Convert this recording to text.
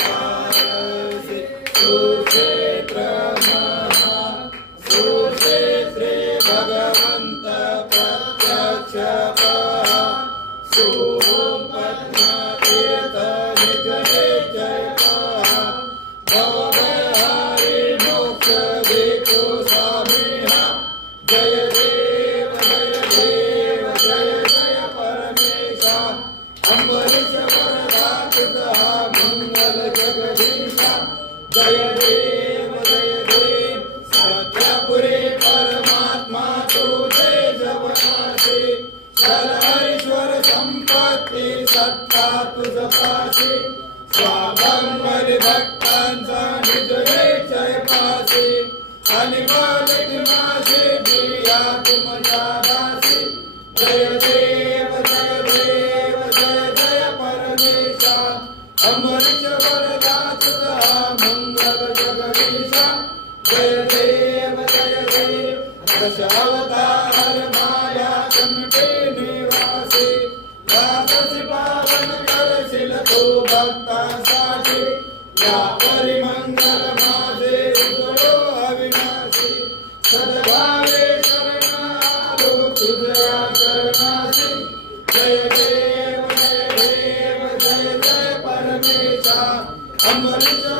भूमण्डलवासी सुक्षेत्र महा सुक्षेत्रे भगवन्त प्रत्यक्ष सोम पद्मतीर्थ निज जय भवहरि मोक्ष देतो स्वामिहा जय देव जय देव जय जय परमेशा अम्बरीश वरदात मंगल जगदीशा जय देव सत्यपुरे परमात्मा तुझे जवनासे सर्वेश्वर संपत्ती सत्ता तुझ पासे स्वाभंवर भक्तांचा निज जय पासे आणि मालिक माझे दिया तुमच्या दासी जय देव जय देव जय जय परमेशा अमृत वरदात मंगल जगदीशा जय देव दशावतार माया कंठे निवासी राजसी पावन करशील तू भक्तांसाठी या परिमंगल माझे उजळो अविनाशी सद्भावे शरण आलो तुझ्या चरणाशी जय देव जय देव जय जय परमेशा अमृत